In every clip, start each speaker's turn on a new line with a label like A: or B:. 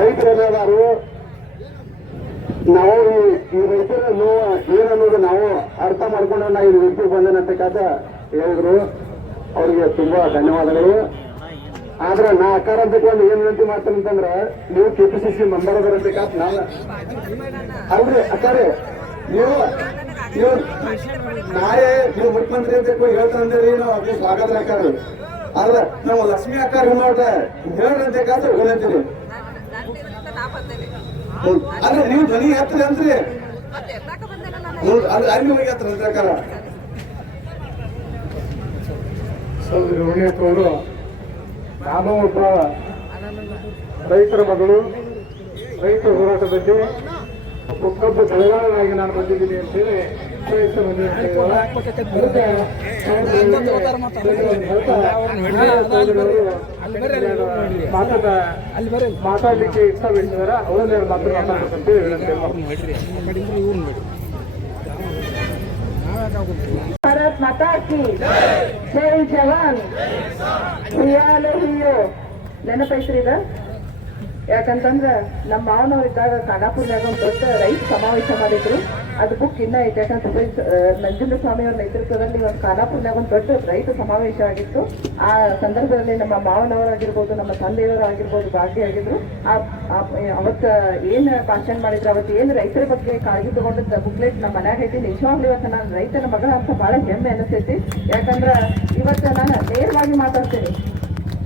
A: ರೈತರೆಲ್ಲದಾರು ನಾವು ಈ- ರೈತರ ನೋವು ಏನನ್ನೋದು ನಾವು ಅರ್ಥ ಮಾಡ್ಕೊಂಡು ನಾ ಈ ವ್ಯಕ್ತಿ ಬಂದನಂತಕ್ಕಂತ ಹೇಳಿದ್ರು. ಅವರಿಗೆ ತುಂಬಾ ಧನ್ಯವಾದಗಳು. ಆದ್ರೆ ನಾ ಅಕಾರ ಅಂತಕೊಂಡು ಏನ್ ವಿನಂತಿ ಮಾಡ್ತೇನೆ ಅಂತಂದ್ರ, ನೀವು ಕೆಪಿಸಿಸಿ ಮೆಂಬರ್ ಬರಬೇಕಂತ ನಾನು ಅಲ್ರಿ, ಅಕ್ಕಾರೆ, ನೀವು ನೀವು ನಾಳೆ ನೀವು ಮುಖ್ಯಮಂತ್ರಿ ಅಂತ ಹೇಳ್ತಾರಂದ್ರಿ ನಾವು ಅದಕ್ಕೆ ಸ್ವಾಗತ ಅಕ್ಕಾರ. ಆದ್ರೆ ನಾವು ಲಕ್ಷ್ಮಿ ಅಕ್ಕಾರ ಹೇಳ್ರಂತೆ ಹೇಳ್ರಂತಕ್ಕಂತ ವಿನಂತಿರಿ ಅಲ್ಲ ನೀವು ಧ್ವನಿ ಹತ್ತಿರ ಅಂತ್ರಿ ಅದು ಅಲ್ಲಿ ಹೋಗಿ ಹತ್ರ ಪ್ರಕಾರ.
B: ಸಹೋದರಿ ರೋಹಿತ್ ಅವರು, ನಾನು ಒಬ್ಬ ರೈತರ ಮಗಳು. ರೈತ ಹೋರಾಟದಲ್ಲಿ ಒಬ್ಬೊಬ್ಬ ಬೆಳೆಗಾರರಾಗಿ ನಾನು ಬಂದಿದ್ದೀನಿ ಅಂತೇಳಿ ಮಾತಾಡಲಿಕ್ಕೆ ಬಂದಿದ್ದೀನಿ ಅಂತ ಹೇಳಿದ್ದಾರೆ. ಅದಕ್ಕೆ ಸಹೋದರಿಯವರು ಮಾತಾಡ ಮಾತಾಡ್ಲಿಕ್ಕೆ ಇಷ್ಟ ಬಯಸಿದಾರೆ ಅವರನ್ನೇ ಮಾತ್ರ.
C: ಭಾರತ್ ಮಾತಾ ಕಿ ಜೈ. ಜವಾನ್. ಹಿಯೋ ನೆನಪೈತ್ರಿ ಇದ? ಯಾಕಂತಂದ್ರ ನಮ್ಮ ಮಾವನವ್ರು ಇದ್ದಾಗ ಒಂದು ದೊಡ್ಡ ರೈತ ಸಮಾವೇಶ ಮಾಡಿದ್ರು. ಅದು ಬುಕ್ ಇನ್ನ ಐತೆ. ಯಾಕಂತಂದ್ರೆ ನಂಜುಂಡ ಸ್ವಾಮಿ ಅವ್ರ ನೇತೃತ್ವದಲ್ಲಿ ಒಂದು ಖಾನಾಪುರ್ನಾಗ ಒಂದು ದೊಡ್ಡ ರೈತ ಸಮಾವೇಶ ಆಗಿತ್ತು. ಆ ಸಂದರ್ಭದಲ್ಲಿ ನಮ್ಮ ಮಾವನವರಾಗಿರ್ಬೋದು ನಮ್ಮ ತಂದೆಯವರು ಆಗಿರ್ಬೋದು ಭಾಗಿಯಾಗಿದ್ರು ಆ, ಆ- ಅವತ್ತ ಏನ್ ಭಾಷಣ ಮಾಡಿದ್ರು, ಅವತ್ತು ಏನು ರೈತರ ಬಗ್ಗೆ ಕಾಳಜಿ ತಗೊಂಡಂತ ಬುಕ್ಲೆಟ್ ನಮ್ಮ ಮನ್ಯಾಗ ಐತಿ ನಿಜವಾಗ್ಲೂ ಇವತ್ತು ನಾನು ರೈತನ ಮಗಳ ಅಂತ ಬಹಳ ಹೆಮ್ಮೆ ಅನಿಸ್ತೈತಿ. ಯಾಕಂದ್ರ ಇವತ್ತು ನಾನು ನೇರವಾಗಿ ಮಾತಾಡ್ತೀನಿ.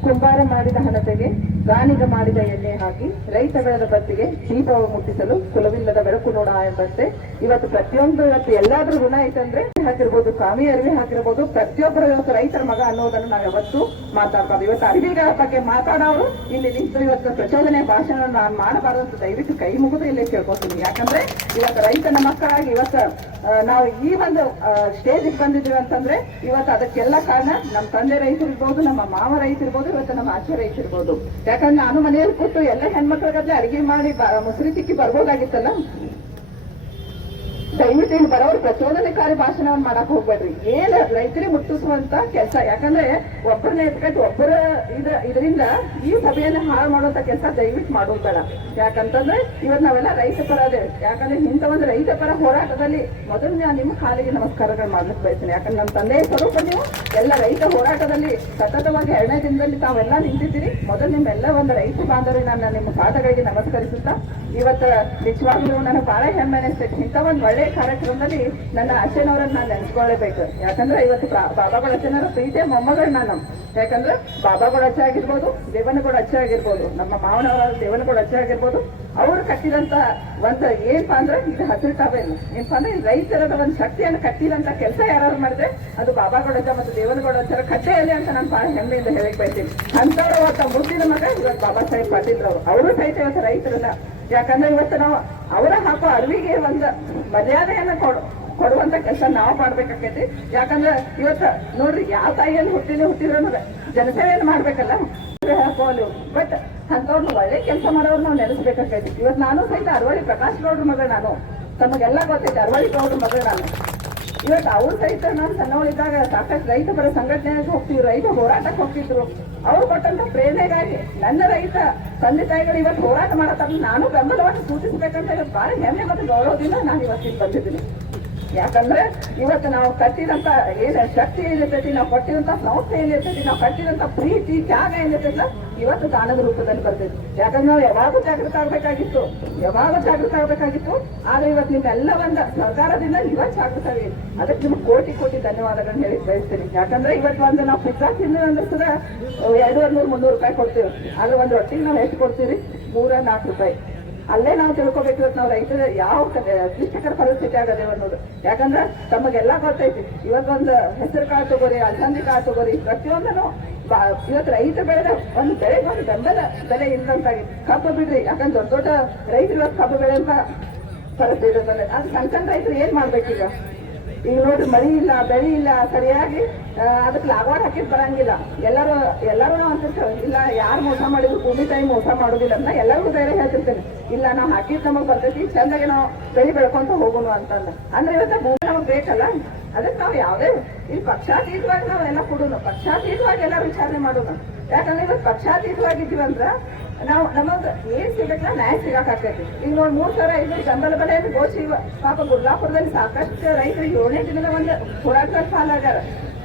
C: ಕುಂಬಾರ ಮಾಡಿದ ಹಣತೆಗೆ. ಗಾಣಿಗ ಮಾಡಿದ ಎಣ್ಣೆ ಹಾಕಿ ರೈತ ಬೆಳೆದ ಬತ್ತಿಗೆ ದೀಪವ ಮುಟ್ಟಿಸಲು ಕುಲವಿಲ್ಲದ ಬೆಳಕು ನೋಡ ಎಂಬಂತೆ ಇವತ್ತು ಪ್ರತಿಯೊಂದು, ಇವತ್ತು ಎಲ್ಲಾದ್ರೂ ಗುಣ ಐತಂದ್ರೆ ಹಾಕಿರ್ಬೋದು, ಸ್ವಾಮಿ ಅರಿವಿ ಹಾಕಿರ್ಬೋದು, ಪ್ರತಿಯೊಬ್ಬರು ಇವತ್ತು ರೈತರ ಮಗ ಅನ್ನೋದನ್ನು ನಾವು ಯಾವತ್ತು ಮಾತಾಡ್ಬಾರ್ದು. ಇವತ್ತು ಅರಿವಿಗಳ ಬಗ್ಗೆ ಮಾತಾಡೋರು ಇಲ್ಲಿ ನಿಂತು ಇವತ್ತು ಪ್ರಚೋದನೆ ಭಾಷಣ ನಾನು ಮಾಡಬಾರದು ಅಂತ ದಯವಿಟ್ಟು ಕೈ ಮುಗಿದು ಇಲ್ಲೇ ಕೇಳ್ಕೊತೀನಿ ಯಾಕಂದ್ರೆ ಇವತ್ತು ರೈತನ ಮಕ್ಕಳಾಗಿ ಇವತ್ತು ನಾವು ಈ ಒಂದು ಸ್ಟೇಜಿಗೆ ಬಂದಿದ್ದೀವಿ ಅಂತಂದ್ರೆ ಇವತ್ತು ಅದಕ್ಕೆಲ್ಲ ಕಾರಣ ನಮ್ಮ ತಂದೆ ರೈತರಿರ್ಬೋದು ನಮ್ಮ ಮಾವ ರೈತರಿರ್ಬೋದು ಇವತ್ತು ನಮ್ಮ ಆಚೆ ರೈತರಿರ್ಬೋದು ಯಾಕಂದ್ರೆ ನಾನು ಮನೆಯಲ್ಲಿ ಕೊಟ್ಟು ಎಲ್ಲ ಹೆಣ್ಮಕ್ಳಿಗಾದ್ರೆ ಅಡಿಗೆ ಮಾಡಿ ಮುಸುರಿ ತಿಕ್ಕಿ ಬರ್ಬೋದಾಗಿತ್ತಲ್ಲ? ದಯವಿಟ್ಟು ಇಲ್ಲಿ ಬರೋರು ಪ್ರಚೋದನಕಾರಿ ಭಾಷಣವನ್ನು ಮಾಡಕ್ ಹೋಗ್ಬೇಡ್ರಿ. ಏನ್ ರೈತರಿ ಮುಟ್ಟಿಸುವಂತ ಕೆಲಸ? ಯಾಕಂದ್ರೆ ಒಬ್ಬರನ್ನ ಎತ್ಕೊಂಡು ಒಬ್ಬರ ಇದ ಇದರಿಂದ ಈ ಸಭೆಯನ್ನ ಹಾಳು ಮಾಡುವಂತ ಕೆಲಸ ದಯವಿಟ್ಟು ಮಾಡೋದ್ಬೇಡ ಯಾಕಂತಂದ್ರೆ ಇವತ್ತು ನಾವೆಲ್ಲ ರೈತ ಪರ ಅದೇ ಯಾಕಂದ್ರೆ ಇಂಥ ಒಂದು ರೈತ ಪರ ಹೋರಾಟದಲ್ಲಿ ಮೊದಲು ನಾನು ನಿಮ್ಮ ಕಾಲಿಗೆ ನಮಸ್ಕಾರಗಳು ಮಾಡ್ಲಿಕ್ಕೆ ಬಯಸ್ತೇನೆ. ಯಾಕಂದ್ರೆ ನಮ್ಮ ತಂದೆಯ ಸ್ವರೂಪ ನೀವು. ಎಲ್ಲ ರೈತ ಹೋರಾಟದಲ್ಲಿ ಸತತವಾಗಿ ಎರಡನೇ ದಿನದಲ್ಲಿ ತಾವೆಲ್ಲ ನಿಂತಿದ್ದೀರಿ. ಮೊದಲು ನಿಮ್ಮೆಲ್ಲ ಒಂದು ರೈತ ಬಾಂಧವರಿಗೆ ನಾನು ನಿಮ್ಮ ಪಾದಗಳಿಗೆ ನಮಸ್ಕರಿಸುತ್ತಾ ಇವತ್ತು ನಿಜವಾಗ್ಲೂ ನನಗೆ ಬಹಳ ಹೆಮ್ಮೆ ಅನಿಸ್ತೈತಿ ಇಂಥ ಒಂದು ಒಳ್ಳೆ ಕಾರ್ಯಕ್ರಮದಲ್ಲಿ ನನ್ನ ಅಚ್ಚನವರನ್ನ ನಾನು ನೆನೆಸ್ಕೊಳ್ಳೇಬೇಕು. ಯಾಕಂದ್ರೆ ಇವತ್ತು ಬಾಬಾಗಳ ಅಚ್ಚನವರ ಪ್ರೀತಿಯ ಮೊಮ್ಮಗಳು ನಾನು. ಯಾಕಂದ್ರೆ ಬಾಬಾಗಳ ಅಚ್ಚ ಆಗಿರ್ಬೋದು ದೇವನಗೌಡ ಅಚ್ಚ ಆಗಿರ್ಬೋದು, ನಮ್ಮ ಮಾವನವರ ದೇವನಗೌಡ ಅಚ್ಚ ಆಗಿರ್ಬೋದು, ಅವರು ಕಟ್ಟಿದಂತ ಒಂದು ಏನಪ್ಪಾ ಅಂದ್ರೆ ಇದು ಹಸಿರು ಕಾವೇನು ಏನಪ್ಪಾ ಅಂದ್ರೆ ರೈತರದ ಒಂದು ಶಕ್ತಿಯನ್ನು ಕಟ್ಟಿದಂತ ಕೆಲಸ ಯಾರು ಮಾಡಿದ್ರೆ ಅದು ಬಾಬಾಗೌಡ ಅಜ್ಜ ಮತ್ತು ದೇವನಗೌಡ ಅಜ್ಜರ ಕಟ್ಟೆಯಲ್ಲಿ ಅಂತ ನಾನು ಬಹಳ ಹೆಮ್ಮೆಯಿಂದ ಹೇಳಕ್ ಬಯಸ್ತೀನಿ. ಅಂತವ್ರು ಅವತ್ತ ಮುದ್ದಿನ ಮಗ ಇವತ್ತು ಬಾಬಾ ಸಾಹೇಬ್ ಪಾಟೀಲ್ ಅವರು ಅವರು ಸಹಿತ ಇವತ್ತು ರೈತರನ್ನ ಯಾಕಂದ್ರೆ ಇವತ್ತು ನಾವು ಅವರ ಹಾಕೋ ಅರಿವಿಗೆ ಒಂದು ಮರ್ಯಾದೆಯನ್ನ ಕೊಡು, ಕೊಡುವಂತ ಕೆಲಸ ನಾವು ಮಾಡ್ಬೇಕಾಕೈತಿ. ಯಾಕಂದ್ರೆ ಇವತ್ತು ನೋಡ್ರಿ ಯಾವ ತಾಯಿಯಲ್ಲಿ ಹುಟ್ಟಿಲಿ ಹುಟ್ಟಿದ್ರು ಜನಸೇವೆಯನ್ನು ಮಾಡ್ಬೇಕಲ್ಲ. ಹಾಕೋಲು ಬಟ್ ಅಂತವ್ರನ್ನ ಒಳ್ಳೆ ಕೆಲಸ ಮಾಡೋರು ನಾವು ನೆನೆಸ್ಬೇಕಾಕೈತಿ. ಇವತ್ತು ನಾನು ಸಹಿತ ಅರವಳ್ಳಿ ಪ್ರಕಾಶ್ ಗೌಡ್ರ ಮಗಳು ನಾನು. ತಮಗೆಲ್ಲ ಗೊತ್ತೈತೆ ಅರವಳ್ಳಿ ಗೌಡ್ರ ಮಗಳು ನಾನು. ಇವತ್ತು ಅವ್ರು ಸಹಿತ ನಾನು ಸಣ್ಣವಳಿದ್ದಾಗ ಸಾಕಷ್ಟು ರೈತ ಪರ ಸಂಘಟನೆಗೆ ಹೋಗ್ತೀವಿ, ರೈತ ಹೋರಾಟಕ್ಕೆ ಹೋಗ್ತಿದ್ರು. ಅವ್ರು ಕೊಟ್ಟಂತ ಪ್ರೇರಣೆಗಾಗಿ ನನ್ನ ರೈತ ತಂದೆ ತಾಯಿಗಳು ಇವತ್ತು ಹೋರಾಟ ಮಾಡತ್ತಾರ ನಾನು ಬೆಂಬಲವಾಗಿ ಸೂಚಿಸಬೇಕಂತ ಇವತ್ತು ಬಹಳ ಹೆಮ್ಮೆ ಮತ್ತು ಗೌರವದಿಂದ ನಾನು ಇವತ್ತಿಗೆ ಬಂದಿದ್ದೀನಿ. ಯಾಕಂದ್ರೆ ಇವತ್ತು ನಾವು ಕಟ್ಟಿದಂತ ಏನ ಶಕ್ತಿ ಏನಿರ್ತೈತಿ, ನಾವು ಕೊಟ್ಟಿದಂತ ಸಂಸ್ಥೆ ಏನಿರ್ತೈತಿ, ನಾವು ಕಟ್ಟಿದಂತ ಪ್ರೀತಿ, ತ್ಯಾಗ ಏನಿರ್ತೈತಲ್ಲ ಇವತ್ತು ದಾನದ ರೂಪದಲ್ಲಿ ಬರ್ತೈತಿ ಯಾಕಂದ್ರೆ ನಾವು ಯಾವಾಗ ಜಾಗೃತ ಆಗ್ಬೇಕಾಗಿತ್ತು. ಯಾವಾಗ ಜಾಗೃತ ಆಗ್ಬೇಕಾಗಿತ್ತು? ಆದ್ರೆ ಇವತ್ತು ನಿಮ್ಮೆಲ್ಲ ಒಂದ ಸರ್ಕಾರದಿಂದ ಇವತ್ತು ಜಾಗೃತ ಆಗಿದೆ ಅದಕ್ಕೆ ನಿಮ್ಗೆ ಕೋಟಿ ಕೋಟಿ ಧನ್ಯವಾದಗಳನ್ನ ಹೇಳಿ ಬಯಸ್ತೀನಿ. ಯಾಕಂದ್ರೆ ಇವತ್ತು ಒಂದು ನಾವು ಪಿಜ್ಜಾ ತಿಂದ್ರೆ ಅಂದ್ರೆ ಸುದ ಎರಡೂವರೆ ನೂರು ಮುನ್ನೂರು ರೂಪಾಯಿ ಕೊಡ್ತೀವಿ. ಆದ್ರೆ ಒಂದು ರೊಟ್ಟಿಗೆ ನಾವು ಎಷ್ಟು ಕೊಡ್ತೀವಿ ಮೂರ ನಾಲ್ಕು ರೂಪಾಯಿ. ಅಲ್ಲೇ ನಾವು ತಿಳ್ಕೊಬೇಕು ಇವತ್ತು ನಾವು ರೈತರ ಯಾವ ಕ್ಲಿಷ್ಟಕರ ಪರಿಸ್ಥಿತಿ ಆಗದೆ ಅನ್ನೋದು. ಯಾಕಂದ್ರೆ ತಮಗೆಲ್ಲ ಗೊತ್ತೈತಿ. ಇವತ್ತೊಂದು ಹೆಸರು ಕಾಳು ತಗೋರಿ, ಅಲಸಂದಿ ಕಾಳು ತಗೋರಿ ಪ್ರತಿಯೊಂದನು ಇವತ್ತು ರೈತ ಬೆಳೆದ ಒಂದು ಬೆಳೆ, ಒಂದು ಬೆಂಬಲ ಬೆಲೆ ಇಲ್ಲದಂತಾಗಿ ಕಬ್ಬು ಬಿಡ್ರಿ. ಯಾಕಂದ್ರೆ ದೊಡ್ಡ ದೊಡ್ಡ ರೈತರು ಇವತ್ತು ಕಬ್ಬು ಬೆಳೆಯಂತ ಪರಿಸ್ಥಿತಿ ಬಂದ ಅದು ಸಣ್ಣ ಸಣ್ಣ ರೈತರು ಏನ್ ಮಾಡ್ಬೇಕೀಗ? ಈಗ ನೋಡ್ರಿ ಮಳಿ ಇಲ್ಲ, ಬೆಳಿ ಇಲ್ಲ, ಸರಿಯಾಗಿ ಅದಕ್ಕೆ ಲಾಗೋಡ್ ಹಾಕಿದ್ ಬರಂಗಿಲ್ಲ. ಎಲ್ಲರೂ ಎಲ್ಲರೂ ಅಂತಿರ್ತೇವೆ, ಇಲ್ಲ, ಯಾರು ಮೋಸ ಮಾಡಿದ್ರು, ಭೂಮಿ ತಾಯಿ ಮೋಸ ಮಾಡೋದಿಲ್ಲ ಅಂತ ಎಲ್ಲರಿಗೂ ಬೇರೆ ಹೇಳ್ತಿರ್ತೇನೆ. ಇಲ್ಲ, ನಾವು ಹಾಕಿದ್ ನಮಗೆ ಬರ್ತೈತಿ, ಚಂದಾಗಿ ನಾವು ಬೆಳಿ ಬೆಳ್ಕೊಂತ ಹೋಗೋಣ ಅಂತಂದ ಅಂದ್ರೆ ಇವತ್ತ ಭೂಮಿ ನಮಗ್ ಬೇಕಲ್ಲ? ಅದಕ್ಕೆ ನಾವು ಯಾವುದೇ ಇಲ್ಲಿ ಪಕ್ಷಾತೀತವಾಗಿ ನಾವೆಲ್ಲ ಕೊಡೋಣ ಪಕ್ಷಾತೀತವಾಗಿ ಎಲ್ಲ ವಿಚಾರಣೆ ಮಾಡೋಣ ಯಾಕಂದ್ರೆ ಇವತ್ತು ಪಕ್ಷಾತೀತವಾಗಿದ್ದೀವಿ ಅಂದ್ರ ನಾವು ನಮಗ್ ಏನ್ ಸಿಗಕ್ಕ ನ್ಯಾಯ ಸಿಗಾಕತ್ತೈತಿ ಈಗ ನೋಡಿ ಮೂರ್ ಸಾವಿರ ಐದು ಬೆಂಬಲ ಬೆಲೆ ಅಂತ ಘೋಷಿ ಪಾಪ ಗುಡ್ಲಾಪುರದಲ್ಲಿ ಸಾಕಷ್ಟು ರೈತರು ಏಳನೇ ದಿನದ ಒಂದು ಹೋರಾಟದ ಪಾಲಾಗ್ಯಾರ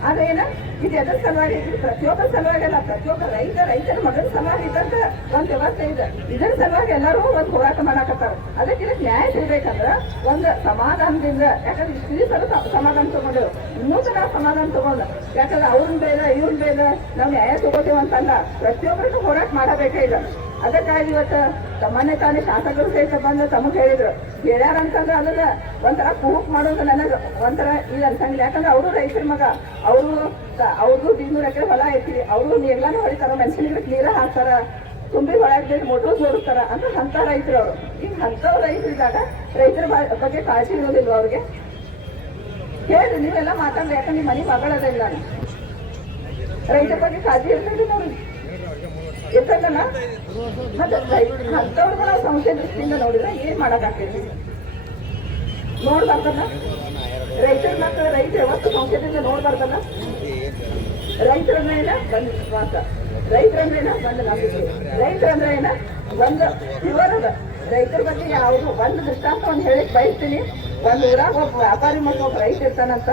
C: ಆದ್ರೆ ಏನ? ಇದು ಎದ್ರ ಸಲುವಾಗಿ ಇದು ಪ್ರತಿಯೊಬ್ಬರ ಸಲುವಾಗಿ ಅಲ್ಲ, ಪ್ರತಿಯೊಬ್ಬ ರೈತ ರೈತರ ಮಗನ ಸಲುವಾಗಿ ಇದ್ದಂತ ಒಂದ್ ವ್ಯವಸ್ಥೆ ಇದೆ. ಇದರ ಸಲುವಾಗಿ ಎಲ್ಲರೂ ಒಂದ್ ಹೋರಾಟ ಮಾಡಾಕತ್ತಾರ. ಅದಕ್ಕೆ ಇದಕ್ಕೆ ನ್ಯಾಯ ಸಿಗ್ಬೇಕಂದ್ರ ಒಂದ್ ಸಮಾಧಾನದಿಂದ, ಯಾಕಂದ್ರೆ ಇಷ್ಟು ಸಲ ಸಮಾಧಾನ ತಗೊಂಡೇವು ಇನ್ನೂ ಸಲ ಸಮಾಧಾನ ತಗೊಂಡ, ಯಾಕಂದ್ರೆ ಅವ್ರನ್ನ ಬೇಡ ಇವ್ರನ್ನ ಬೇಡ ನಾವು ನ್ಯಾಯ ತಗೋತೇವಂತಲ್ಲ, ಪ್ರತಿಯೊಬ್ಬರಿಗೂ ಹೋರಾಟ ಮಾಡಬೇಕೇ ಈಗ ಅದಕ್ಕಾಗಿ ಇವತ್ತು ಸಾಮಾನ್ಯ ತಾನೇ ಶಾಸಕರು ಸಹಿತ ಬಂದು ತಮಗೆ ಹೇಳಿದ್ರು. ಹೇಳ್ಯಾರ ಅಂತಂದ್ರೆ ಅದನ್ನ ಒಂಥರ ಕುಹುಕ್ ಮಾಡೋದು ನನಗೆ ಒಂಥರ ಇಲ್ಲ ಅನ್ಸಂಗಿಲ್ಲ. ಯಾಕಂದ್ರೆ ಅವರು ರೈತರ ಮಗ, ಅವರು ಅವ್ರದ್ದು ಇನ್ನೂರು ಎಕರೆ ಹೊಲ ಐತಿ, ಅವರು ನೀರ್ಲಾನು ಹೊಡಿತಾರ ಮೆಣಸಿನ ನೀರ ಹಾಕ್ತಾರ, ತುಂಬಿ ಒಳಗೆ ಮೋಟ್ರ್ ಜೋಡಿಸ್ತಾರ ಅಂತ ಅಂತ ರೈತರು ಅವರು. ಈಗ ಅಂಥವ್ ರೈತರು ಇದ್ದಾಗ ರೈತರ ಬಗ್ಗೆ ಕಾಳಜಿ ಇರೋದಿಲ್ಲ ಅವ್ರಿಗೆ? ಹೇಳಿ ನೀವೆಲ್ಲ ಮಾತಾಡ್ರಿ, ಯಾಕಂದ್ರೆ ನಿಮ್ಮ ಮನೆ ಮಗಳದ ಇಲ್ಲ. ರೈತರ ಬಗ್ಗೆ ಕಾಳಜಿ ಇರ್ತದೆ ಅವ್ರಿಗೆ. ಅಂತವ್ರಿಗೆ ನಾವು ಸಂಶಯ ದೃಷ್ಟಿಯಿಂದ ನೋಡಿದ್ರೆ ಏನ್ ಮಾಡೋಕ್ಕಾಗ್ತೈತಿ ನೋಡ್ಬಾರ್ದಲ್ಲ? ರೈತರ ಮಕ್ಕಳು ರೈತ ಯಾವತ್ತು ಸಂಶಯದಿಂದ ನೋಡ್ಬಾರ್ದಲ್ಲ? ರೈತರಂದ್ರೆ ಏನ ಬಂದ್ ವಿಶ್ವಾಸ ರೈತರಂದ್ರೆ ಏನ ಬಂದ ನಂಬಿಕೆ ರೈತರಂದ್ರೆ ಏನ ಒಂದು ವಿವರ ಅದ ರೈತರ ಬಗ್ಗೆ ಯಾವುದು ಒಂದು ದೃಷ್ಟಾಂತ ಒಂದು ಹೇಳಿ ಬಯಸ್ತೀನಿ. ಒಂದು ಊರಾಗ ಒಬ್ಬ ವ್ಯಾಪಾರಿ ಮತ್ತು ಒಬ್ಬ ರೈತ ಇರ್ತಾನಂತ.